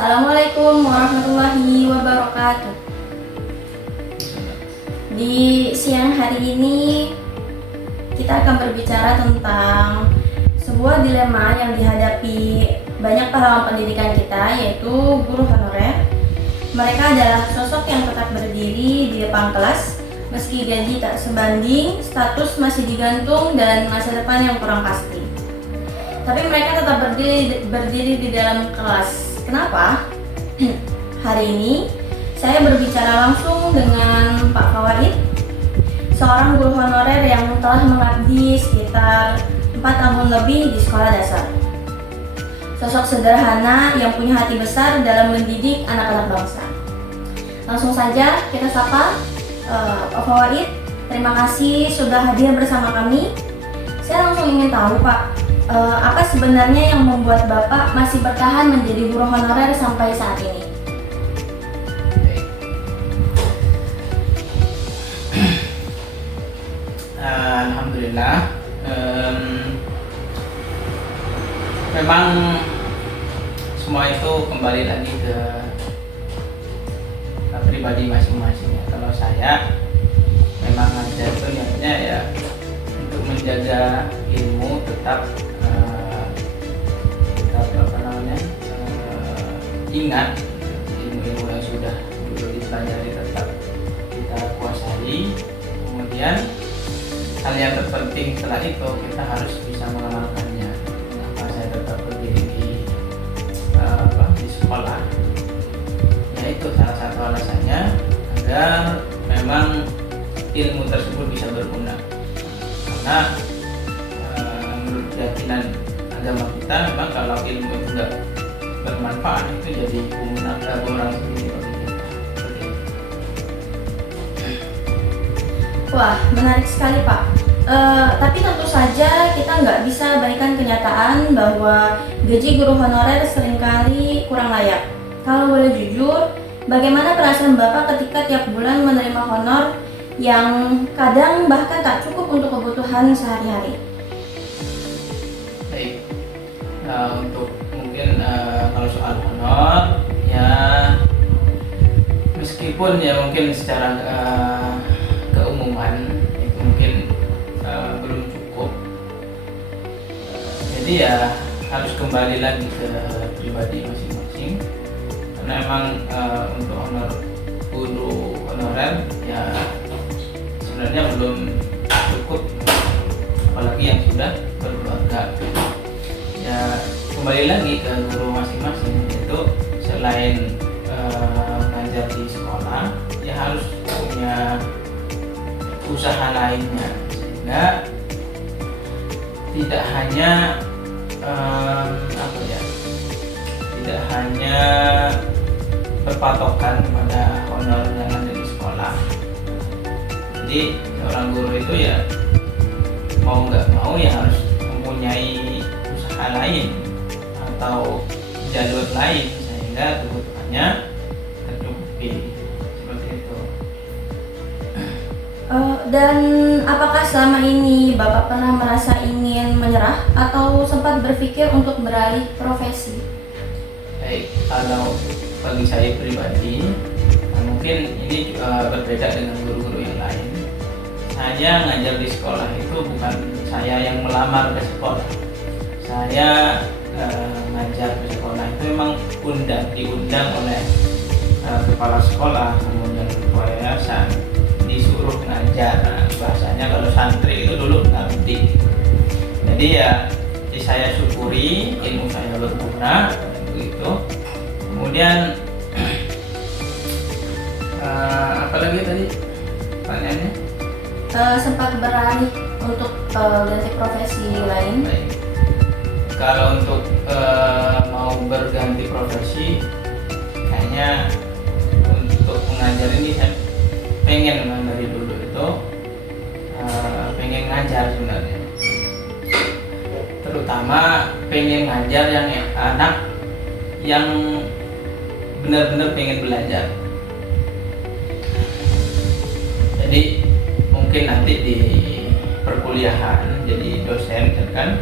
Assalamualaikum warahmatullahi wabarakatuh. Di siang hari ini kita akan berbicara tentang sebuah dilema yang dihadapi banyak pahlawan pendidikan kita, yaitu guru honorer. Mereka adalah sosok yang tetap berdiri di depan kelas meski gaji tak sebanding, status masih digantung, dan masa depan yang kurang pasti. Tapi mereka tetap berdiri di dalam kelas. Kenapa? Hari ini saya berbicara langsung dengan Pak Fawaid, seorang guru honorer yang telah mengabdi sekitar 4 tahun lebih di sekolah dasar. Sosok sederhana yang punya hati besar dalam mendidik anak-anak bangsa. Langsung saja kita sapa Pak Fawaid. Terima kasih sudah hadir bersama kami. Saya langsung ingin tahu, Pak, apa sebenarnya yang membuat Bapak masih bertahan menjadi guru honorer sampai saat ini? Alhamdulillah, memang semua itu kembali lagi ke pribadi masing-masing ya. Kalau saya memang ada itu niatnya ya untuk menjaga ilmu tetap ingat ilmu-ilmu yang sudah dulu dipelajari tetap kita kuasai. Kemudian hal yang terpenting setelah itu kita harus bisa mengamalkannya. Kenapa saya tetap berdiri di sekolah? Ya itu salah satu alasannya agar memang ilmu tersebut bisa berguna. Karena menurut keyakinan agama kita memang kalau ilmu itu enggak bermanfaat itu jadi bumerang sendiri bagi kita. Wah, menarik sekali, Pak. Tapi tentu saja kita nggak bisa berikan kenyataan bahwa gaji guru honorer seringkali kurang layak. Kalau boleh jujur, bagaimana perasaan Bapak ketika tiap bulan menerima honor yang kadang bahkan tak cukup untuk kebutuhan sehari-hari? Baik, untuk mungkin kalau soal honor ya meskipun ya mungkin secara keumuman itu mungkin belum cukup, jadi ya harus kembali lagi ke pribadi masing-masing karena emang untuk honor guru honorer ya sebenarnya belum cukup, apalagi yang sudah berkeluarga. Ya kembali lagi ke guru masing-masing, itu selain ngajar di sekolah ya harus punya usaha lainnya sehingga tidak hanya tidak hanya berpatokan pada honor yang ada di sekolah. Jadi seorang guru itu ya mau nggak mau ya harus mempunyai usaha lain atau jalur lain sehingga kebutuhannya tercukupi, seperti itu. Dan apakah selama ini Bapak pernah merasa ingin menyerah atau sempat berpikir untuk beralih profesi? Baik, kalau bagi saya pribadi, mungkin ini berbeda dengan guru-guru yang lain. Saya ngajar di sekolah itu bukan saya yang melamar ke sekolah. Saya ngajar di sekolah itu memang diundang oleh kepala sekolah, kemudian ketua yayasan, disuruh ngajar. Nah, bahasanya kalau santri itu dulu ngerti. Jadi ya saya syukuri ilmu saya berguna begitu. Kemudian apalagi tadi pertanyaannya? Sempat beralih untuk ganti profesi lain. Baik. Kalau untuk mau berganti profesi, kayaknya untuk mengajar ini saya pengen dari dulu itu pengen ngajar sebenarnya. Terutama pengen ngajar yang anak yang benar-benar pengen belajar. Jadi mungkin nanti di perkuliahan jadi dosen kan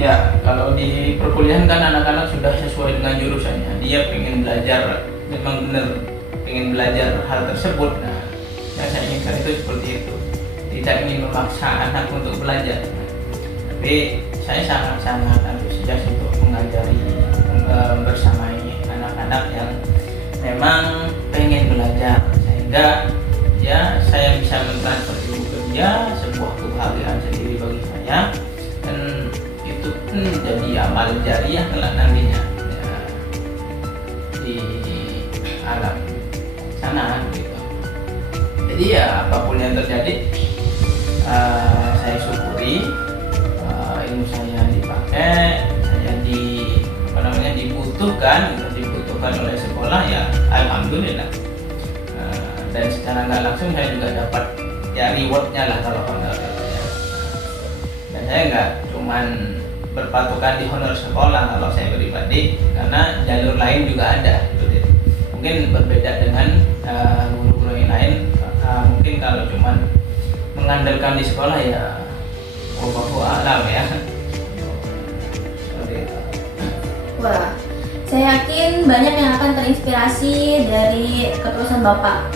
ya, kalau di perkuliahan kan anak-anak sudah sesuai dengan jurusannya, dia pengen belajar, memang benar pengen belajar hal tersebut. Nah, yang saya inginkan itu seperti itu, tidak ingin memaksa anak untuk belajar. Tapi saya sangat-sangat antusias untuk mengajari, bersamai anak-anak yang memang pengen belajar, sehingga ya saya bisa mentransfer ilmu ke dia, sebuah kebahagiaan sendiri bagi saya, dan itu pun jadi amal jariah kelak nantinya ya, di alam sana gitu. Jadi ya apapun yang terjadi, saya syukuri ilmu saya dipakai, saya dibutuhkan oleh sekolah, ya alhamdulillah. Dan secara nggak langsung saya juga dapat ya rewardnya lah kalau honor itu ya. Dan saya nggak cuman berpatokan di honor sekolah kalau saya pribadi, karena jalur lain juga ada gitu ya. Mungkin berbeda dengan guru-guru yang lain. Mungkin kalau cuman mengandalkan di sekolah ya wallahu a'lam ya. Seperti itu. Wah, saya yakin banyak yang akan terinspirasi dari ketulusan Bapak.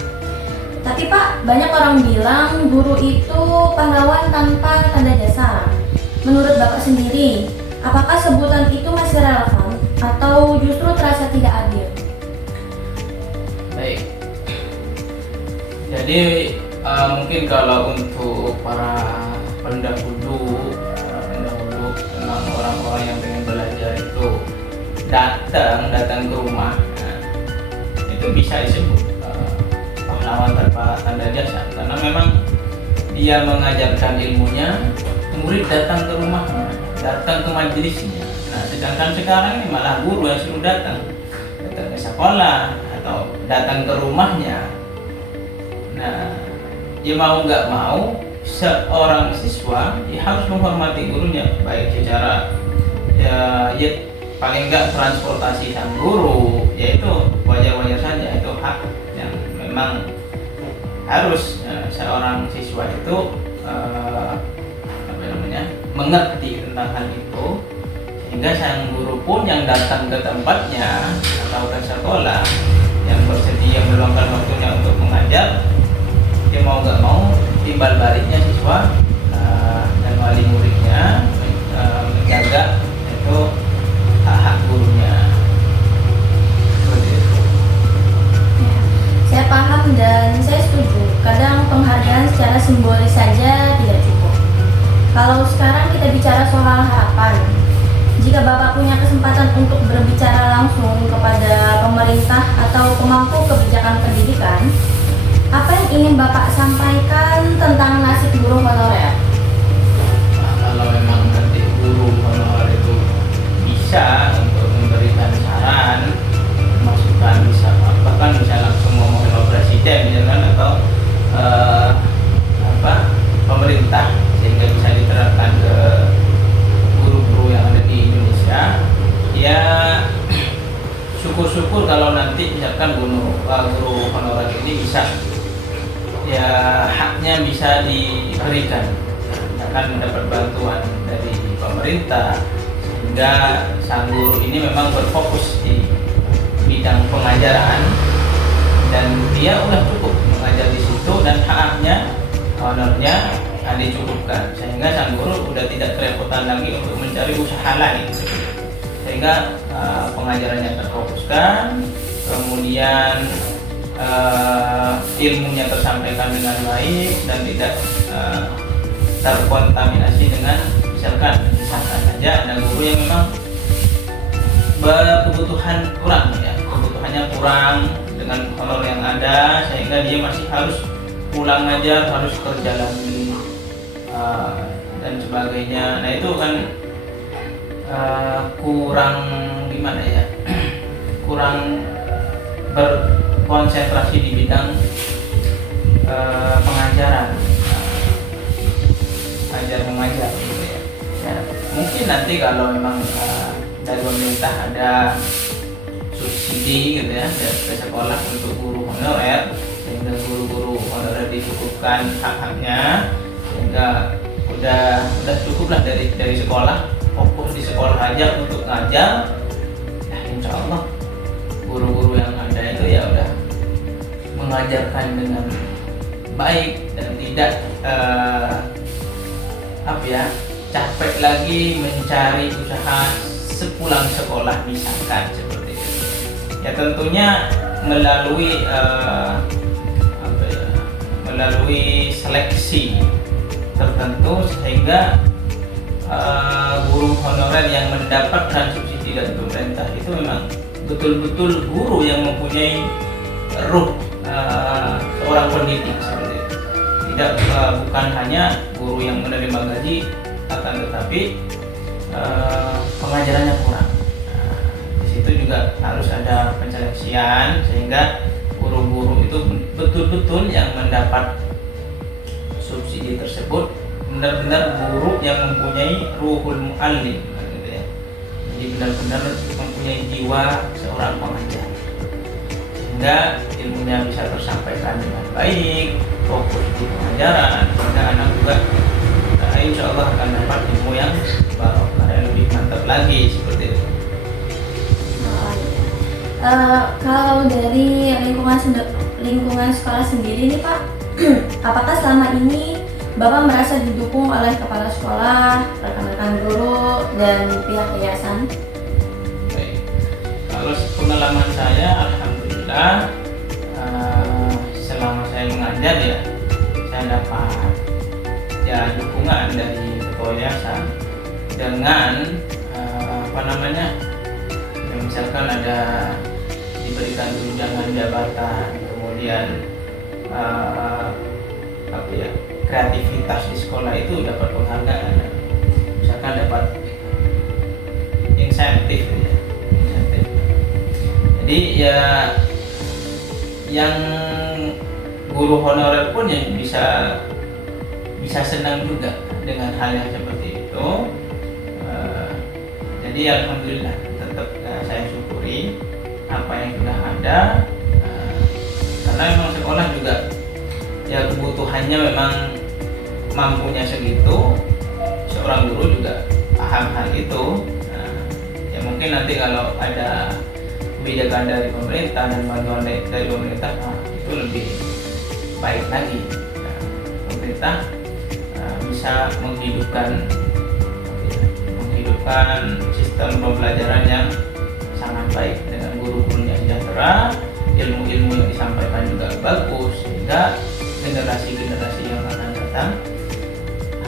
Tapi Pak, banyak orang bilang guru itu pahlawan tanpa tanda jasa. Menurut Bapak sendiri, apakah sebutan itu masih relevan atau justru terasa tidak adil? Baik. Jadi mungkin kalau untuk para pendahulu tentang orang-orang yang pengen belajar itu datang ke rumah, nah, itu bisa disebut pahlawan tanpa tanda jasa, karena memang dia mengajarkan ilmunya, murid datang ke rumahnya, datang ke majelisnya. Nah, sedangkan sekarang ini malah guru yang suruh datang ke sekolah atau datang ke rumahnya. Nah, dia mau nggak mau, seorang siswa dia harus menghormati gurunya, baik secara ya paling nggak transportasi sang guru, yaitu wajar-wajar saja, itu hak yang memang harus seorang siswa itu mengerti tentang hal itu, sehingga sang guru pun yang datang ke tempatnya atau ke sekolah yang bersedia meluangkan waktunya untuk mengajar, dia mau nggak mau timbal baliknya siswa dan wali muridnya menjaga itu hak gurunya. Seperti itu. Ya, saya paham dan saya setuju. Kadang penghargaan secara simbolis saja tidak cukup. Kalau sekarang kita bicara soal harapan, jika Bapak punya kesempatan untuk berbicara langsung kepada pemerintah atau pemangku kebijakan pendidikan, apa yang ingin Bapak sampaikan tentang nasib guru honorer? Nah, kalau memang nanti guru honorer itu bisa untuk memberikan saran, masukan, bisa bahkan bisa langsung ngomongin ke presiden misalkan, atau pemerintah, sehingga bisa diterapkan ke guru-guru yang ada di Indonesia. Ya syukur-syukur kalau nanti misalkan guru honorer ini bisa ya haknya bisa diberikan, akan mendapat bantuan dari pemerintah, sehingga sang guru ini memang berfokus di bidang pengajaran dan dia udah cukup mengajar di situ, dan haknya honornya dicukupkan, sehingga sang guru udah tidak kerepotan lagi untuk mencari usaha lain, sehingga pengajarannya terfokuskan, kemudian ilmunya tersampaikan dengan baik dan tidak terkontaminasi dengan misalkan saja ada guru yang memang berkebutuhan kurang, ya kebutuhannya kurang dengan honor yang ada, sehingga dia masih harus pulang ngajar, harus kerja lagi dan sebagainya. Nah itu kan kurang gimana ya, kurang berkonsentrasi di bidang pengajaran, mengajar gitu ya. Ya, mungkin nanti kalau memang dari pemerintah ada subsidi gitu ya ke sekolah untuk guru honorer, sehingga guru-guru honorer dicukupkan hak-haknya, sehingga udah cukup lah dari sekolah, fokus di sekolah aja untuk ngajar, ya insya Allah mengajarkan dengan baik dan tidak capek lagi mencari usaha sepulang sekolah misalkan seperti itu. Ya tentunya melalui melalui seleksi tertentu sehingga guru honorer yang mendapatkan subsidi dari pemerintah itu memang betul-betul guru yang mempunyai ruh seorang pendidik seperti itu. Tidak bukan hanya guru yang menerima gaji, akan tetapi pengajarannya kurang. Di situ juga harus ada penseleksian sehingga guru-guru itu betul-betul yang mendapat subsidi tersebut benar-benar guru yang mempunyai ruhul muallim, gitu ya. Jadi benar-benar mempunyai jiwa seorang pengajar, sehingga ilmunya bisa tersampaikan dengan baik, fokus di pengajaran, sehingga anak juga insya Allah akan dapat ilmu yang barokah dan lebih mantap lagi seperti itu. Kalau dari lingkungan sekolah sendiri nih Pak, apakah selama ini Bapak merasa didukung oleh kepala sekolah, rekan-rekan guru, dan pihak yayasan? Baik, kalau pengalaman saya, alhamdulillah selama saya mengajar ya, saya dapat dukungan dari ketua yayasan dengan misalkan ada diberikan tunjangan jabatan, kemudian kreativitas di sekolah itu dapat penghargaan, misalkan dapat insentif. Jadi ya yang guru honorer pun ya bisa senang juga dengan hal yang seperti itu. Jadi alhamdulillah tetap saya syukuri apa yang sudah ada, karena memang sekolah juga ya kebutuhannya memang mampunya segitu, seorang guru juga paham hal itu. Ya mungkin nanti kalau ada kebijakan dari pemerintah dan bantuan dari pemerintah, itu lebih baik lagi. Pemerintah bisa menghidupkan sistem pembelajaran yang sangat baik dengan guru-gurunya sejahtera, ilmu-ilmu yang disampaikan juga bagus, sehingga generasi-generasi yang akan datang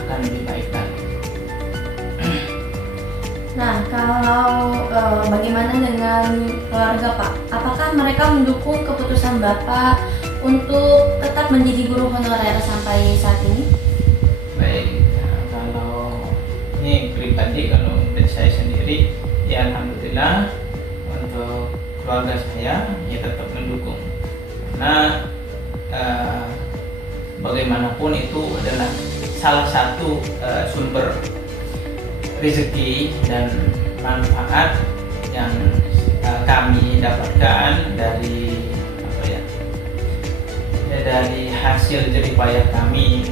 akan lebih baik lagi. Nah, kalau bagaimana dengan keluarga Pak? Apakah mereka mendukung keputusan Bapak untuk tetap menjadi guru honorer sampai saat ini? Baik, kalau ini pribadi, kalau dari saya sendiri, ya alhamdulillah untuk keluarga saya ya tetap mendukung, karena bagaimanapun itu adalah salah satu sumber rezeki dan manfaat yang kami dapatkan dari dari hasil jerih payah kami.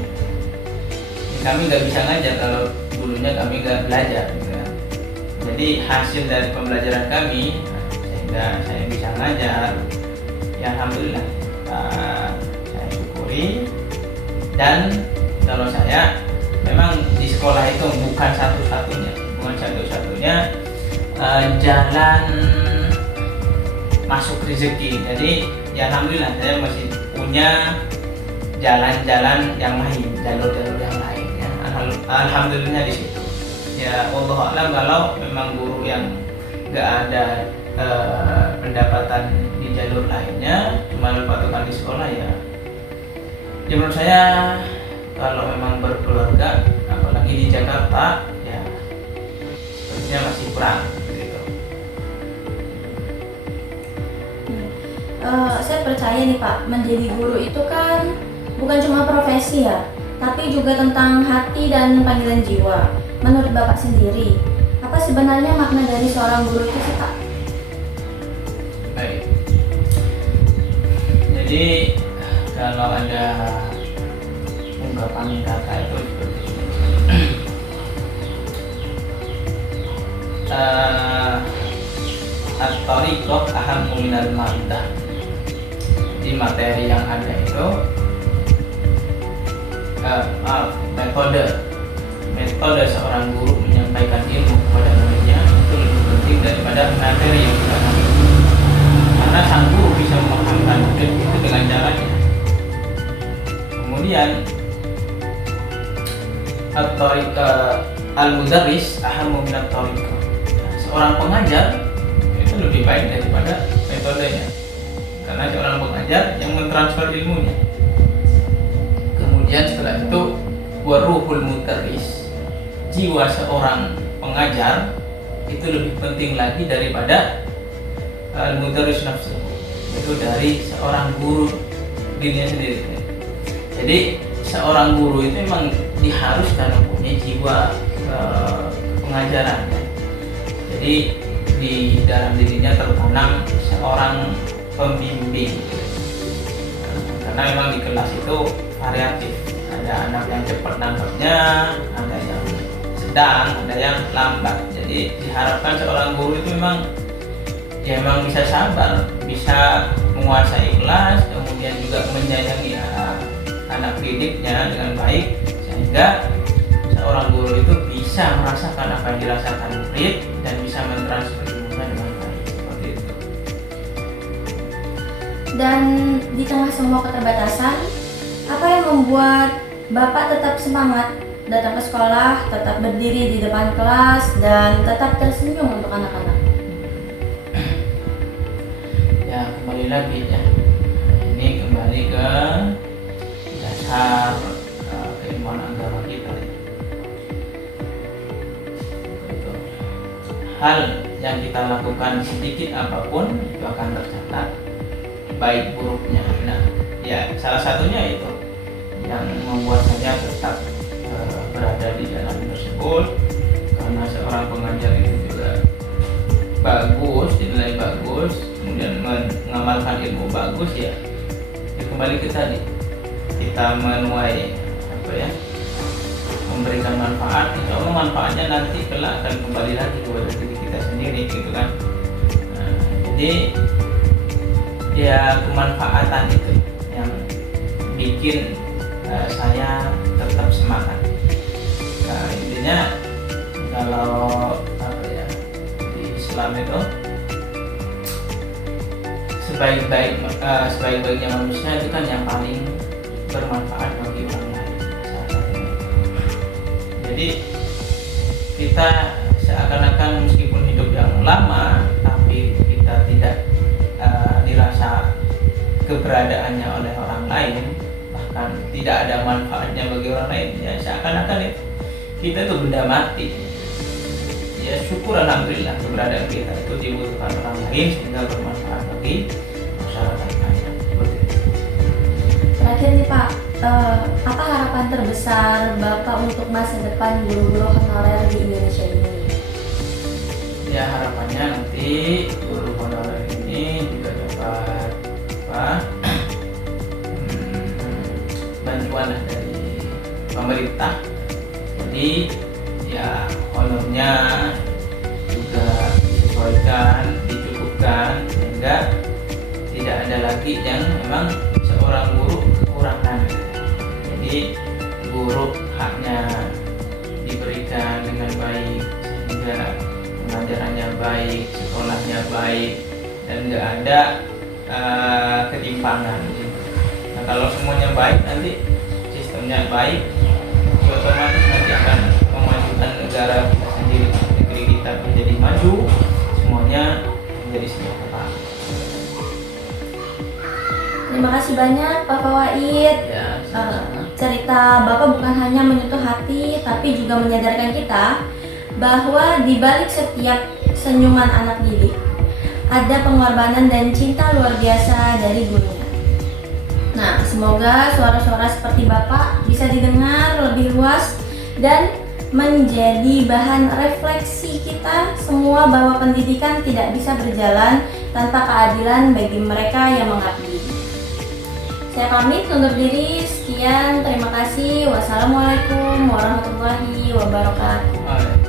Kami nggak bisa ngajar kalau dulunya kami nggak belajar, gitu kan. Jadi hasil dari pembelajaran kami sehingga saya bisa ngajar, ya alhamdulillah saya syukuri. Dan kalau saya memang di sekolah itu bukan satu-satunya jalan masuk rezeki. Jadi ya alhamdulillah saya masih punya jalan-jalan yang lain, jalur-jalur yang lain. Ya. Alhamdulillah di situ. Ya Allah alam, kalau memang guru yang nggak ada pendapatan di jalur lainnya, cuma berpatokan di sekolah, ya menurut saya kalau memang berkeluarga, apalagi di Jakarta, ya sepertinya masih kurang gitu. Saya percaya nih Pak, menjadi guru itu kan bukan cuma profesi ya, tapi juga tentang hati dan panggilan jiwa. Menurut Bapak sendiri, apa sebenarnya makna dari seorang guru itu sih Pak? Baik, jadi kalau ada ungkapan kata itu seperti ini. At-tariqah ahammu minal maddah. di materi yang ada itu metode seorang guru menyampaikan ilmu kepada muridnya itu lebih penting daripada materi yang kita ambil, karena sang guru bisa memahamkan murid itu dengan caranya. Kemudian al-mudarris ahammu minat thariqah. Seorang pengajar itu lebih baik daripada metodenya, karena seorang pengajar yang mentransfer ilmunya. Kemudian setelah itu waruhul mudarris, jiwa seorang pengajar itu lebih penting lagi daripada al-mudarris nafsuhu, itu dari seorang guru dirinya sendiri. Jadi seorang guru itu memang diharuskan mempunyai jiwa pengajaran. Jadi di dalam dirinya tertanam seorang pembimbing, karena memang di kelas itu variatif, ada anak yang cepat nangkapnya, ada yang sedang, ada yang lambat. Jadi diharapkan seorang guru itu memang bisa sabar, bisa menguasai kelas, kemudian juga menyayangi anak didiknya dengan baik, sehingga seorang guru itu bisa merasakan apa yang dirasakan murid dan bisa mentransfer ilmunya dengan baik, seperti itu. Dan di tengah semua keterbatasan, apa yang membuat Bapak tetap semangat datang ke sekolah, tetap berdiri di depan kelas, dan tetap tersenyum untuk anak-anak? Ya, kembali lagi ya, ini kembali ke dasar keilmuan agama kita. Itu hal yang kita lakukan sedikit apapun itu akan tercatat, baik buruknya. Nah, ya salah satunya itu yang membuat saya tetap berada di dalam tersebut, karena seorang pengajar itu juga bagus, dinilai bagus, kemudian mengamalkan ilmu bagus, ya kembali ke tadi, kita menuai memberikan manfaat, insya Allah manfaatnya nanti kelak akan kembali lagi kepada diri kita sendiri, gitu kan. Nah, jadi ya kemanfaatan itu yang bikin saya tetap semangat. Nah, intinya kalau di Islam itu sebaik-baiknya manusia itu kan yang paling bermanfaat bagi orang lain. Jadi kita seakan-akan meskipun hidup yang lama, tapi kita tidak dirasa keberadaannya oleh orang lain, bahkan tidak ada manfaatnya bagi orang lain, ya seakan-akan kita itu benda mati. Ya syukur alhamdulillah keberadaan kita itu dibutuhkan orang lain sehingga bermanfaat bagi masyarakat banyak. Terakhir nih Pak, apa harapan terbesar Bapak untuk masa depan guru-guru honorer di Indonesia ini? Ya harapannya nanti guru honorer ini juga dapat bantuan dari pemerintah. Jadi ya honornya juga disesuaikan, dicukupkan, sehingga tidak ada lagi yang memang seorang guru kekurangan. Jadi guru haknya diberikan dengan baik, sehingga pengajarannya baik, sekolahnya baik, dan nggak ada ketimpangan gitu. Nah kalau semuanya baik, nanti sistemnya baik, otomatis nanti akan memajukan negara kita sendiri, negeri kita menjadi maju, semuanya menjadi sejahtera. Terima kasih banyak Pak Fawaid. Ya, cerita Bapak bukan hanya menyentuh hati, tapi juga menyadarkan kita bahwa di balik setiap senyuman anak didik ada pengorbanan dan cinta luar biasa dari gurunya. Nah, semoga suara-suara seperti Bapak bisa didengar lebih luas dan menjadi bahan refleksi kita semua bahwa pendidikan tidak bisa berjalan tanpa keadilan bagi mereka yang mengabdi. Saya pamit undur diri. Sekian, terima kasih. Wassalamualaikum warahmatullahi wabarakatuh.